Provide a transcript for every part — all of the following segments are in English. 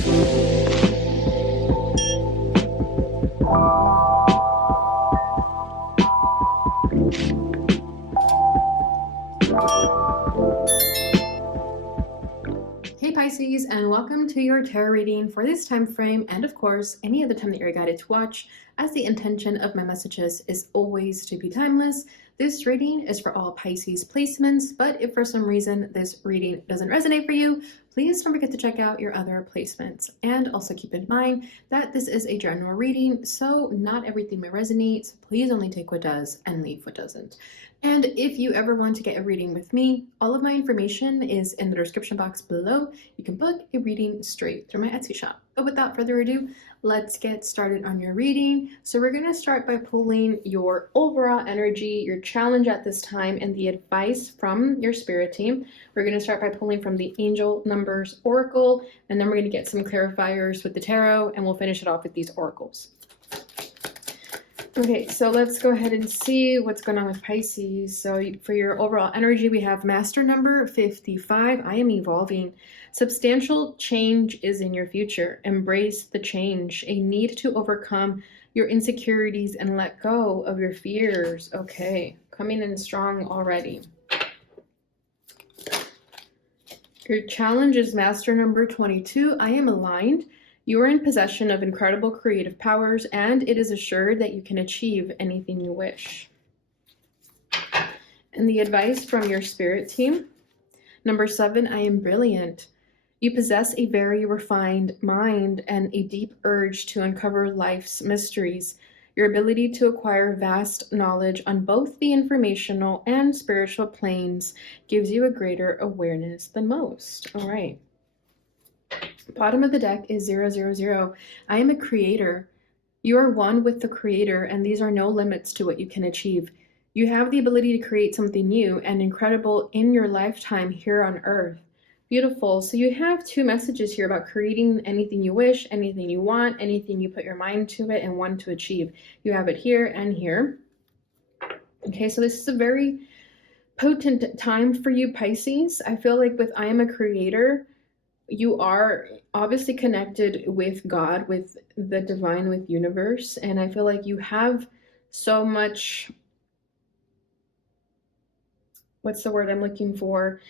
Hey Pisces, and welcome to your tarot reading for this time frame, and of course any other time that you're guided to watch, as the intention of my messages is always to be timeless. This reading is for all Pisces placements, but if for some reason this reading doesn't resonate for you, please don't forget to check out your other placements. And also keep in mind that this is a general reading, so not everything may resonate, so please only take what does and leave what doesn't. And if you ever want to get a reading with me, all of my information is in the description box below. You can book a reading straight through my Etsy shop. But without further ado, let's get started on your reading. So we're going to start by pulling your overall energy, your challenge at this time, and the advice from your spirit team. We're going to start by pulling from the Angel Numbers Oracle, and then we're going to get some clarifiers with the tarot, and we'll finish it off with these oracles. Okay, so let's go ahead and see what's going on with Pisces. So for your overall energy, we have Master number 55. I am evolving. Substantial change is in your future. Embrace the change. A need to overcome your insecurities and let go of your fears. Okay, coming in strong already. Your challenge is Master number 22. I am aligned. You are in possession of incredible creative powers, and it is assured that you can achieve anything you wish. And the advice from your spirit team. Number 7, I am brilliant. You possess a very refined mind and a deep urge to uncover life's mysteries. Your ability to acquire vast knowledge on both the informational and spiritual planes gives you a greater awareness than most. All right. Bottom of the deck is 000. I am a creator. You are one with the creator, and these are no limits to what you can achieve. You have the ability to create something new and incredible in your lifetime here on earth. Beautiful. So you have two messages here about creating anything you wish, anything you want, anything you put your mind to it and want to achieve. You have it here and here. Okay, so this is a very potent time for you, Pisces. I feel like with I am a creator, you are obviously connected with God, with the divine, with universe. And I feel like you have so much, what's the word I'm looking for?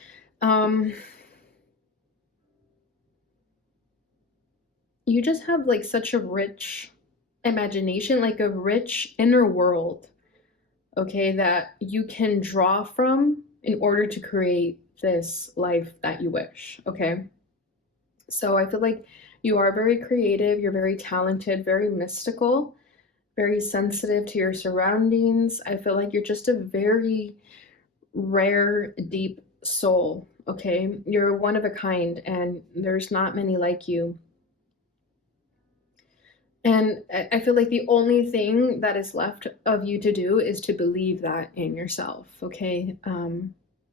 You just have like such a rich imagination, like a rich inner world, okay, that you can draw from in order to create this life that you wish, okay? So I feel like you are very creative, you're very talented, very mystical, very sensitive to your surroundings. I feel like you're just a very rare, deep soul, okay? You're one of a kind, and there's not many like you. And I feel like the only thing that is left of you to do is to believe that in yourself, okay?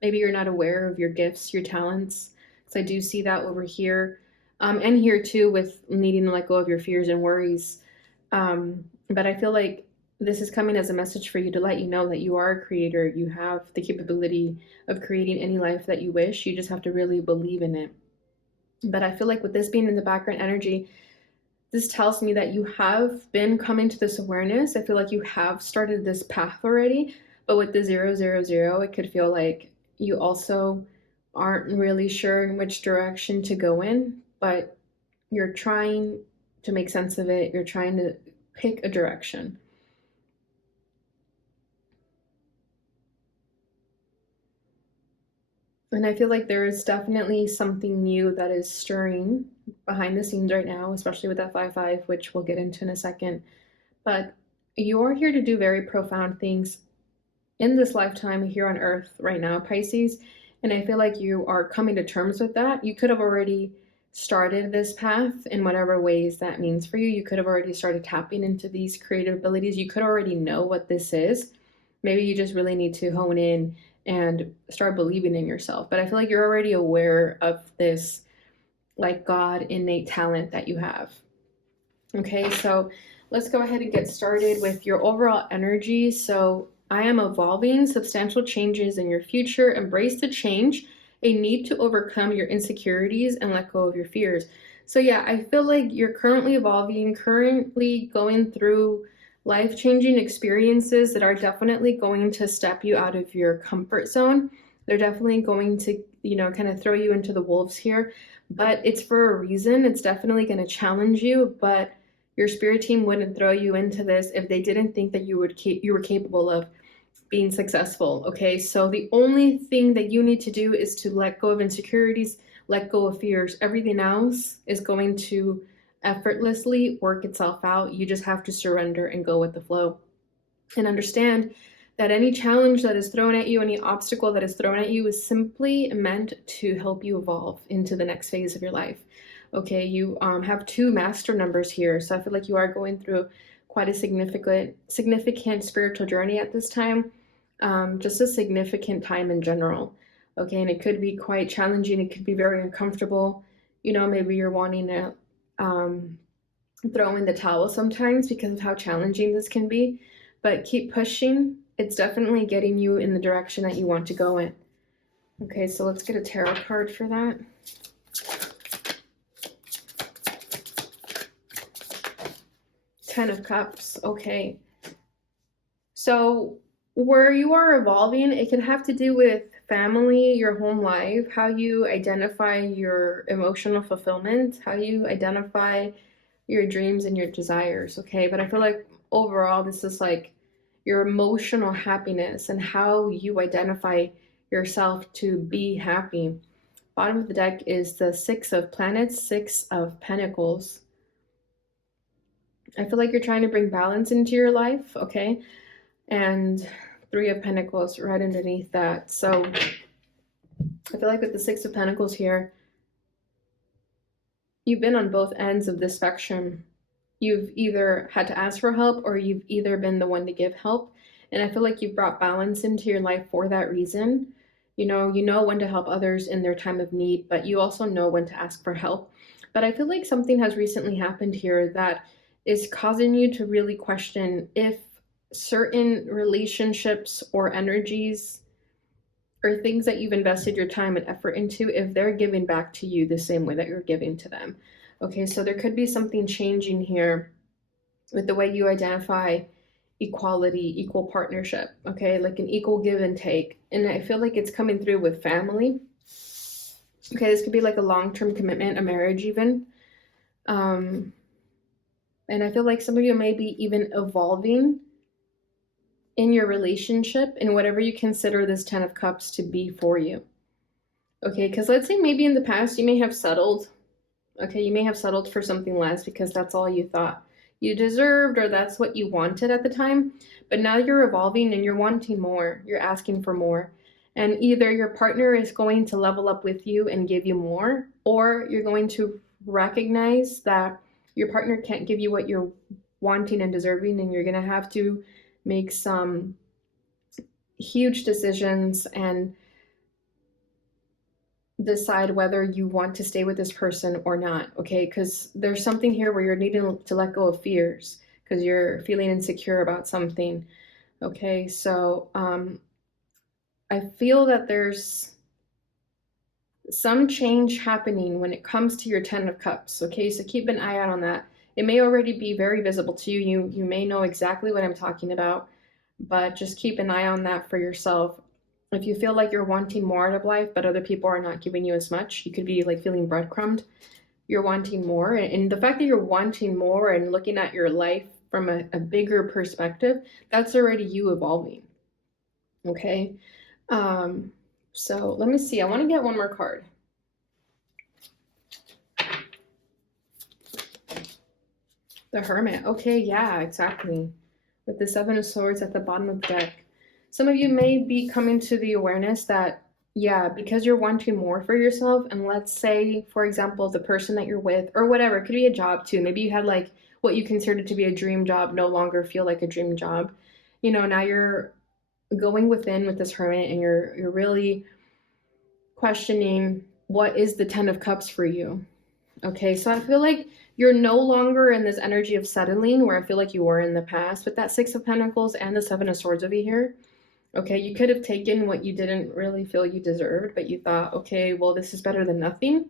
Maybe you're not aware of your gifts, your talents, because I do see that over here. And here too with needing to let go of your fears and worries. But I feel like this is coming as a message for you to let you know that you are a creator. You have the capability of creating any life that you wish. You just have to really believe in it. But I feel like with this being in the background energy, this tells me that you have been coming to this awareness. I feel like you have started this path already. But with the 000, it could feel like you also aren't really sure in which direction to go in, but you're trying to make sense of it. You're trying to pick a direction. And I feel like there is definitely something new that is stirring behind the scenes right now, especially with that 5-5, which we'll get into in a second. But you're here to do very profound things in this lifetime here on Earth right now, Pisces. And I feel like you are coming to terms with that. You could have already started this path in whatever ways that means for you. You could have already started tapping into these creative abilities. You could already know what this is. Maybe you just really need to hone in and start believing in yourself. But I feel like you're already aware of this, like, God innate talent that you have. Okay, so let's go ahead and get started with your overall energy. So I am evolving, substantial changes in your future. Embrace the change, a need to overcome your insecurities and let go of your fears. So yeah, I feel like you're currently evolving, currently going through life-changing experiences that are definitely going to step you out of your comfort zone. They're definitely going to, kind of throw you into the wolves here, but it's for a reason. It's definitely going to challenge you, but your spirit team wouldn't throw you into this if they didn't think that you were capable of being successful. Okay, so the only thing that you need to do is to let go of insecurities, let go of fears. Everything else is going to effortlessly work itself out. You just have to surrender and go with the flow and understand that any challenge that is thrown at you, any obstacle that is thrown at you, is simply meant to help you evolve into the next phase of your life. Okay, you have 2 master numbers here, so I feel like you are going through quite a significant spiritual journey at this time, just a significant time in general. Okay, and it could be quite challenging. It could be very uncomfortable. Maybe you're wanting to throw in the towel sometimes because of how challenging this can be, but keep pushing. It's definitely getting you in the direction that you want to go in. Okay, so let's get a tarot card for that. Ten of Cups. Okay. So where you are evolving, it can have to do with family, your home life, how you identify your emotional fulfillment, how you identify your dreams and your desires. Okay, but I feel like overall this is like your emotional happiness and how you identify yourself to be happy. Bottom of the deck is the 6 of Planets, 6 of Pentacles. I feel like you're trying to bring balance into your life, okay? And 3 of Pentacles right underneath that. So I feel like with the 6 of Pentacles here, you've been on both ends of the spectrum. You've either had to ask for help or you've either been the one to give help. And I feel like you've brought balance into your life for that reason. You know when to help others in their time of need, but you also know when to ask for help. But I feel like something has recently happened here that is causing you to really question if certain relationships or energies or things that you've invested your time and effort into, if they're giving back to you the same way that you're giving to them. Okay, so there could be something changing here with the way you identify equality, equal partnership, okay, like an equal give and take. And I feel like it's coming through with family. Okay, this could be like a long-term commitment, a marriage even. And I feel like some of you may be even evolving in your relationship in whatever you consider this 10 of Cups to be for you. Okay, because let's say maybe in the past you may have settled. Okay, you may have settled for something less because that's all you thought you deserved or that's what you wanted at the time. But now you're evolving and you're wanting more. You're asking for more. And either your partner is going to level up with you and give you more, or you're going to recognize that your partner can't give you what you're wanting and deserving, and you're going to have to make some huge decisions and decide whether you want to stay with this person or not, okay? Because there's something here where you're needing to let go of fears because you're feeling insecure about something, okay? So I feel that there's some change happening when it comes to your 10 of Cups, okay? So keep an eye out on that. It may already be very visible to you. You may know exactly what I'm talking about, but just keep an eye on that for yourself. If you feel like you're wanting more out of life, but other people are not giving you as much, you could be like feeling breadcrumbed. You're wanting more. And the fact that you're wanting more and looking at your life from a bigger perspective, that's already you evolving. Okay? So let me see. I want to get one more card. The Hermit. Okay, yeah, exactly. With the 7 of Swords at the bottom of the deck. Some of you may be coming to the awareness that, yeah, because you're wanting more for yourself, and let's say, for example, the person that you're with, or whatever, it could be a job too. Maybe you had like what you considered to be a dream job no longer feel like a dream job. Now you're going within with this Hermit and you're really questioning what is the 10 of Cups for you. Okay, so I feel like you're no longer in this energy of settling where I feel like you were in the past with that 6 of Pentacles and the 7 of Swords over here. Okay, you could have taken what you didn't really feel you deserved, but you thought, okay, well, this is better than nothing.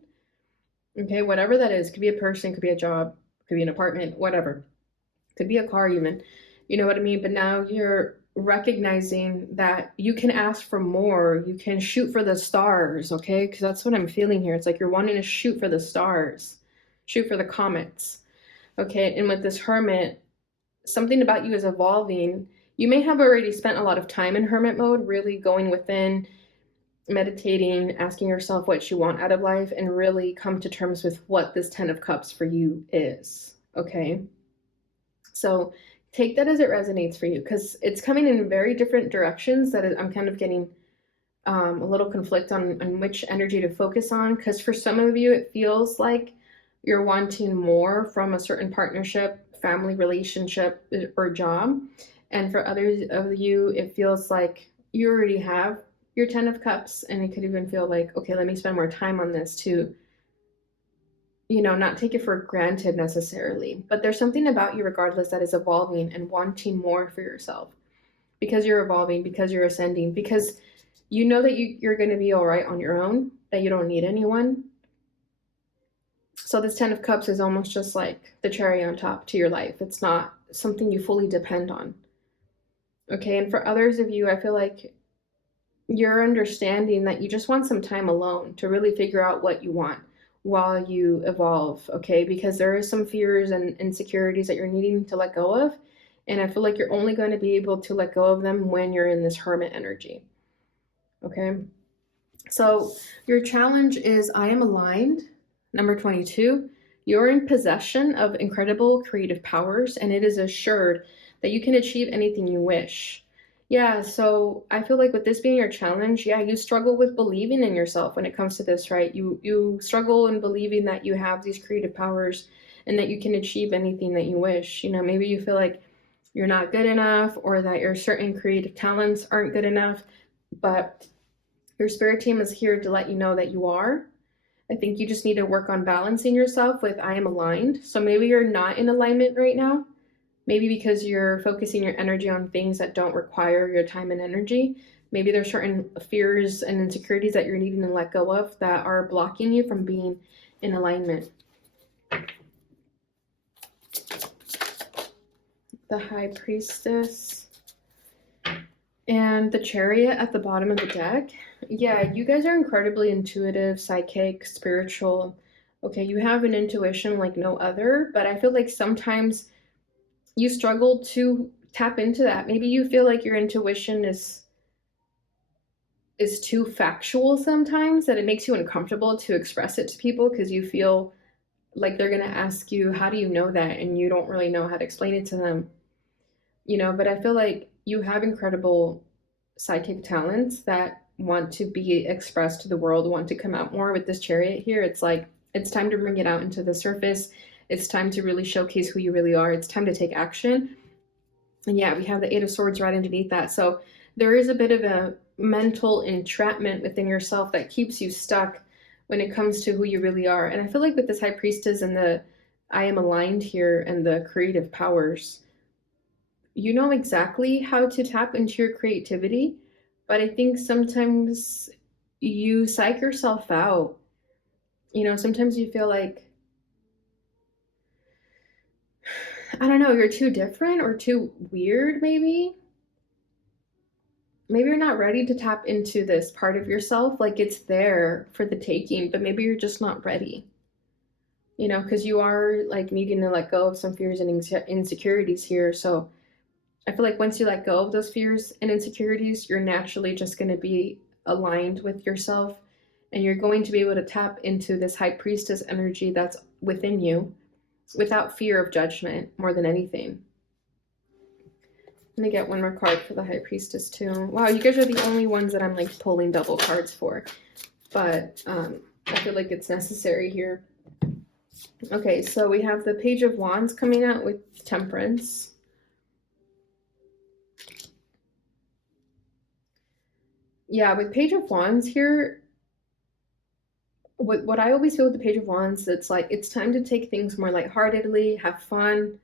Okay, whatever that is, could be a person, could be a job, could be an apartment, whatever. Could be a car even. You know what I mean? But now you're recognizing that you can ask for more. You can shoot for the stars, okay? Because that's what I'm feeling here. It's like you're wanting to shoot for the stars, shoot for the comets, okay? And with this hermit, something about you is evolving. You may have already spent a lot of time in hermit mode, really going within, meditating, asking yourself what you want out of life, and really come to terms with what this 10 of Cups for you is, okay? So take that as it resonates for you, because it's coming in very different directions that I'm kind of getting a little conflict on which energy to focus on, because for some of you, it feels like you're wanting more from a certain partnership, family relationship, or job. And for others of you, it feels like you already have your 10 of Cups, and it could even feel like, okay, let me spend more time on this to, you know, not take it for granted necessarily. But there's something about you, regardless, that is evolving and wanting more for yourself, because you're evolving, because you're ascending, because you know that you're going to be all right on your own, that you don't need anyone. So this 10 of Cups is almost just like the cherry on top to your life. It's not something you fully depend on. Okay, and for others of you, I feel like you're understanding that you just want some time alone to really figure out what you want while you evolve, okay? Because there is some fears and insecurities that you're needing to let go of. And I feel like you're only going to be able to let go of them when you're in this hermit energy, okay? So your challenge is I am aligned. Number 22, you're in possession of incredible creative powers, and it is assured that you can achieve anything you wish. Yeah, so I feel like with this being your challenge, yeah, you struggle with believing in yourself when it comes to this, right? You struggle in believing that you have these creative powers and that you can achieve anything that you wish. You know, maybe you feel like you're not good enough, or that your certain creative talents aren't good enough, but your spirit team is here to let you know that you are. I think you just need to work on balancing yourself with I am aligned. So maybe you're not in alignment right now. Maybe because you're focusing your energy on things that don't require your time and energy. Maybe there's certain fears and insecurities that you're needing to let go of that are blocking you from being in alignment. The High Priestess and the Chariot at the bottom of the deck. Yeah, you guys are incredibly intuitive, psychic, spiritual. Okay, you have an intuition like no other, but I feel like sometimes you struggle to tap into that. Maybe you feel like your intuition is too factual sometimes, that it makes you uncomfortable to express it to people because you feel like they're going to ask you, how do you know that? And you don't really know how to explain it to them. You know, but I feel like you have incredible psychic talents that want to be expressed to the world, want to come out more. With this Chariot here, it's like it's time to bring it out into the surface. It's time to really showcase who you really are. It's time to take action. And yeah, we have the Eight of Swords right underneath that. So there is a bit of a mental entrapment within yourself that keeps you stuck when it comes to who you really are. And I feel like with this High Priestess and the I am aligned here and the creative powers, you know exactly how to tap into your creativity, but I think sometimes you psych yourself out. You know, sometimes you feel like, I don't know, you're too different or too weird, maybe. Maybe you're not ready to tap into this part of yourself. Like it's there for the taking, but maybe you're just not ready. You know, because you are like needing to let go of some fears and insecurities here. So I feel like once you let go of those fears and insecurities, you're naturally just going to be aligned with yourself, and you're going to be able to tap into this High Priestess energy that's within you without fear of judgment more than anything. I'm going to get one more card for the High Priestess too. Wow, you guys are the only ones that I'm like pulling double cards for, but I feel like it's necessary here. Okay, so we have the Page of Wands coming out with Temperance. Yeah, with Page of Wands here, what I always feel with the Page of Wands, it's like it's time to take things more lightheartedly, have fun,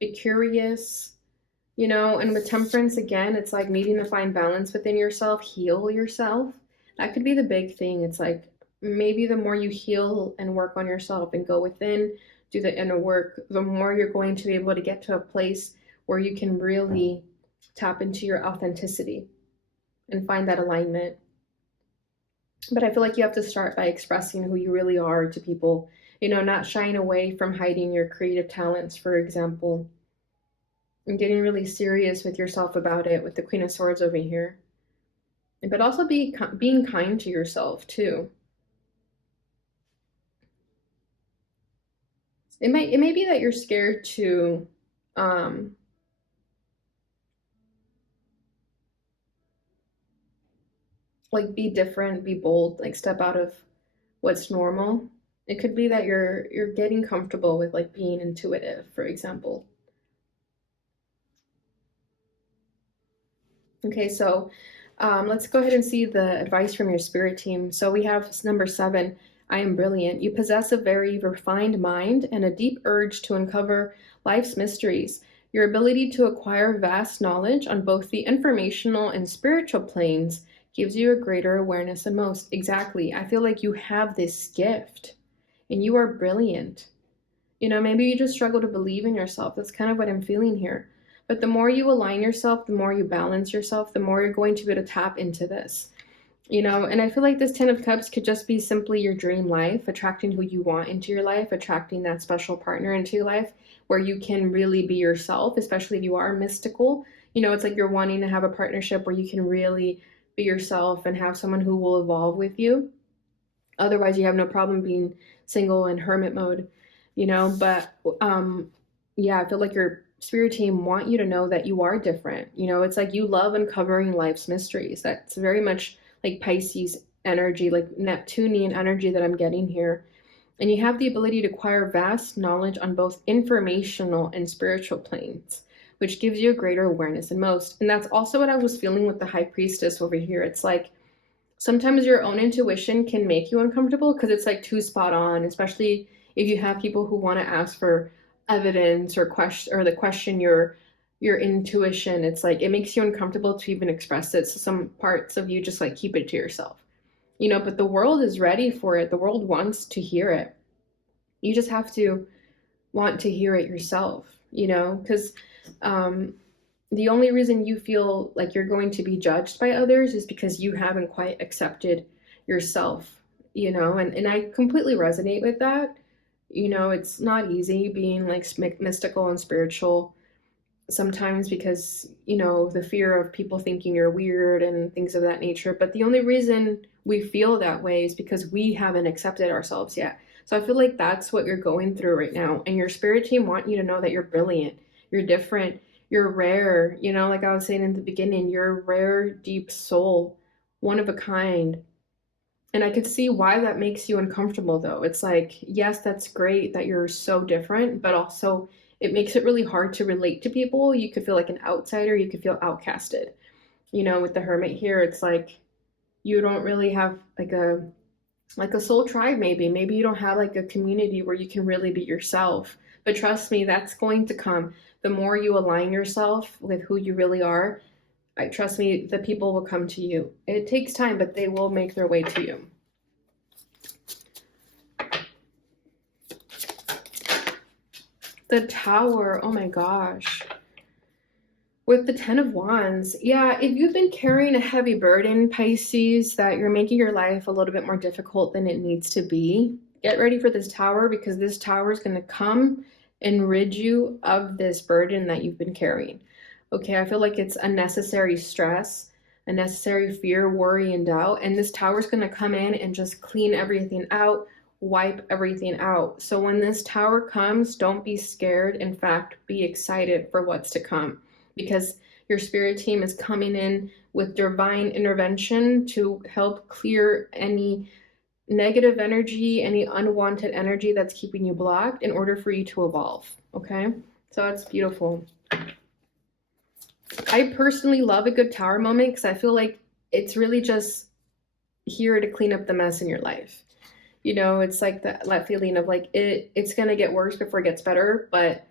be curious, you know. And with Temperance, again, it's like needing to find balance within yourself, heal yourself. That could be the big thing. It's like maybe the more you heal and work on yourself and go within, do the inner work, the more you're going to be able to get to a place where you can really tap into your authenticity and find that alignment. But I feel like you have to start by expressing who you really are to people, not shying away from hiding your creative talents, for example, and getting really serious with yourself about it, with the Queen of Swords over here. But also being kind to yourself too. It may be that you're scared to like be different, be bold, like step out of what's normal. It could be that you're getting comfortable with like being intuitive, for example. Okay, so let's go ahead and see the advice from your spirit team. So we have number 7. I am brilliant. You possess a very refined mind and a deep urge to uncover life's mysteries. Your ability to acquire vast knowledge on both the informational and spiritual planes gives you a greater awareness than most. Exactly. I feel like you have this gift and you are brilliant. Maybe you just struggle to believe in yourself. That's kind of what I'm feeling here. But the more you align yourself, the more you balance yourself, the more you're going to be able to tap into this. And I feel like this 10 of Cups could just be simply your dream life, attracting who you want into your life, attracting that special partner into your life where you can really be yourself, especially if you are mystical. It's like you're wanting to have a partnership where you can really be yourself and have someone who will evolve with you. Otherwise, you have no problem being single and hermit mode, but yeah, I feel like your spirit team want you to know that you are different. It's like you love uncovering life's mysteries. That's very much like Pisces energy, like Neptunian energy that I'm getting here. And you have the ability to acquire vast knowledge on both informational and spiritual planes, which gives you a greater awareness than most. And that's also what I was feeling with the High Priestess over here. It's like sometimes your own intuition can make you uncomfortable because it's like too spot on, especially if you have people who want to ask for evidence or question your intuition. It's like it makes you uncomfortable to even express it. So some parts of you just like keep it to yourself. But the world is ready for it. The world wants to hear it. You just have to want to hear it yourself, because the only reason you feel like you're going to be judged by others is because you haven't quite accepted yourself, and I completely resonate with that. It's not easy being like mystical and spiritual sometimes because, the fear of people thinking you're weird and things of that nature. But the only reason we feel that way is because we haven't accepted ourselves yet. So I feel like that's what you're going through right now. And your spirit team want you to know that you're brilliant, you're different, you're rare. Like I was saying in the beginning, you're a rare, deep soul, one of a kind. And I could see why that makes you uncomfortable, though. It's like, yes, that's great that you're so different, but also it makes it really hard to relate to people. You could feel like an outsider, you could feel outcasted. With the Hermit here, it's like you don't really have like a soul tribe, maybe. Maybe you don't have like a community where you can really be yourself. But trust me, that's going to come. The more you align yourself with who you really are, trust me, the people will come to you. It takes time, but they will make their way to you. The Tower, oh my gosh. With the 10 of Wands, yeah, if you've been carrying a heavy burden, Pisces, that you're making your life a little bit more difficult than it needs to be, get ready for this Tower, because this Tower is going to come and rid you of this burden that you've been carrying. Okay, I feel like it's unnecessary stress, unnecessary fear, worry, and doubt. And this Tower is going to come in and just clean everything out, wipe everything out. So when this Tower comes, don't be scared. In fact, be excited for what's to come, because your spirit team is coming in with divine intervention to help clear any negative energy, any unwanted energy that's keeping you blocked in order for you to evolve. Okay, so that's beautiful. I personally love a good Tower moment because I feel like it's really just here to clean up the mess in your life. It's like that feeling of like it's gonna get worse before it gets better. But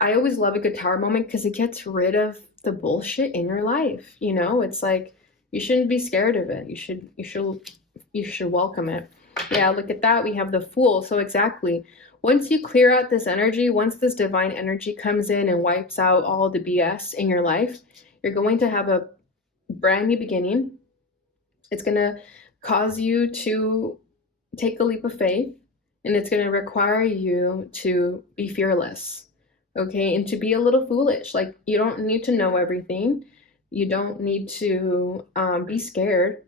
I always love a good Tower moment because it gets rid of the bullshit in your life. It's like you shouldn't be scared of it. You should welcome it. Yeah, look at that. We have the Fool. So exactly. Once you clear out this energy, once this divine energy comes in and wipes out all the BS in your life, you're going to have a brand new beginning. It's going to cause you to take a leap of faith, and it's going to require you to be fearless, okay? And to be a little foolish. Like, you don't need to know everything. You don't need to be scared.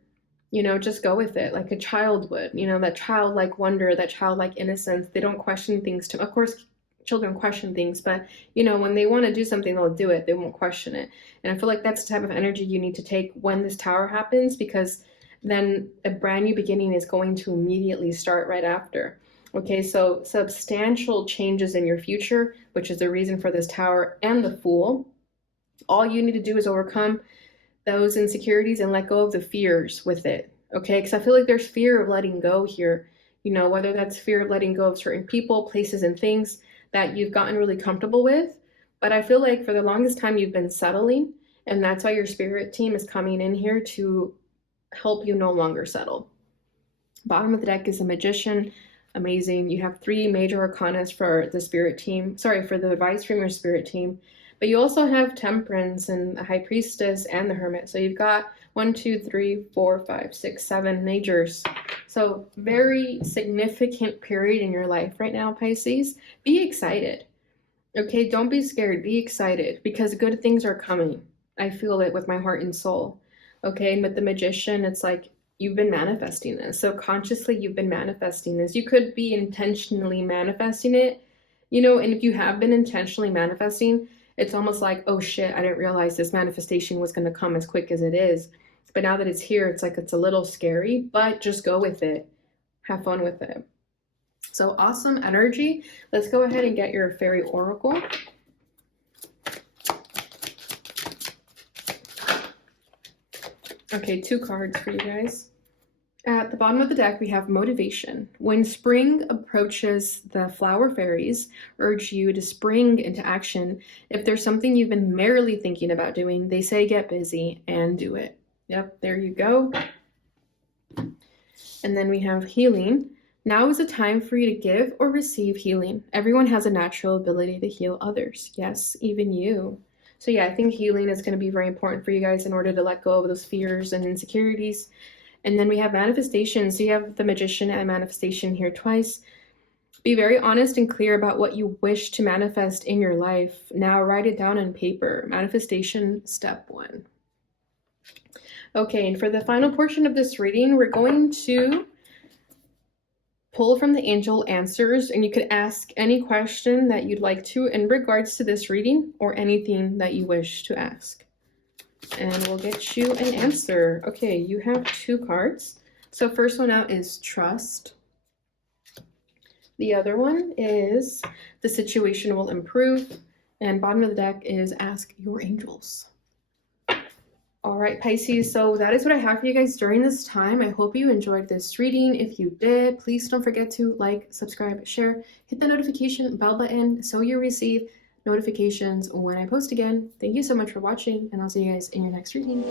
You know, just go with it like a child would. You know, that childlike wonder, that childlike innocence. They don't question things too. Of course, children question things, but you know, when they want to do something, they'll do it. They won't question it. And I feel like that's the type of energy you need to take when this tower happens, because then a brand new beginning is going to immediately start right after. Okay, so substantial changes in your future, which is the reason for this tower and the Fool. All you need to do is overcome those insecurities and let go of the fears with it, okay? Because I feel like there's fear of letting go here, you know, whether that's fear of letting go of certain people, places, and things that you've gotten really comfortable with. But I feel like for the longest time you've been settling, and that's why your spirit team is coming in here to help you no longer settle. Bottom of the deck is a Magician. Amazing. You have 3 major arcanas for the spirit team, sorry, for the advice from your spirit team. But you also have Temperance and the High Priestess and the Hermit. So you've got 1, 2, 3, 4, 5, 6, 7 majors. So very significant period in your life right now, Pisces. Be excited. Okay, don't be scared. Be excited, because good things are coming. I feel it with my heart and soul. Okay, and with the Magician, it's like you've been manifesting this. So consciously, you've been manifesting this. You could be intentionally manifesting it, you know, and if you have been intentionally manifesting, it's almost like, oh shit, I didn't realize this manifestation was going to come as quick as it is. But now that it's here, it's like it's a little scary, but just go with it. Have fun with it. So awesome energy. Let's go ahead and get your fairy oracle. Okay, 2 cards for you guys. At the bottom of the deck, we have Motivation. When spring approaches, the flower fairies urge you to spring into action. If there's something you've been merrily thinking about doing, they say get busy and do it. Yep, there you go. And then we have Healing. Now is a time for you to give or receive healing. Everyone has a natural ability to heal others. Yes, even you. So yeah, I think healing is going to be very important for you guys in order to let go of those fears and insecurities. And then we have Manifestation. So you have the Magician and Manifestation here twice. Be very honest and clear about what you wish to manifest in your life. Now write it down on paper. Manifestation step 1. Okay, and for the final portion of this reading, we're going to pull from the angel answers, and you could ask any question that you'd like to in regards to this reading, or anything that you wish to ask. And we'll get you an answer. Okay, you have 2 cards. So first one out is Trust. The other one is The Situation Will Improve. And bottom of the deck is Ask Your Angels. All right, Pisces, so that is what I have for you guys during this time. I hope you enjoyed this reading. If you did, please don't forget to like, subscribe, share, hit the notification bell button so you receive notifications when I post again. Thank you so much for watching, and I'll see you guys in your next reading.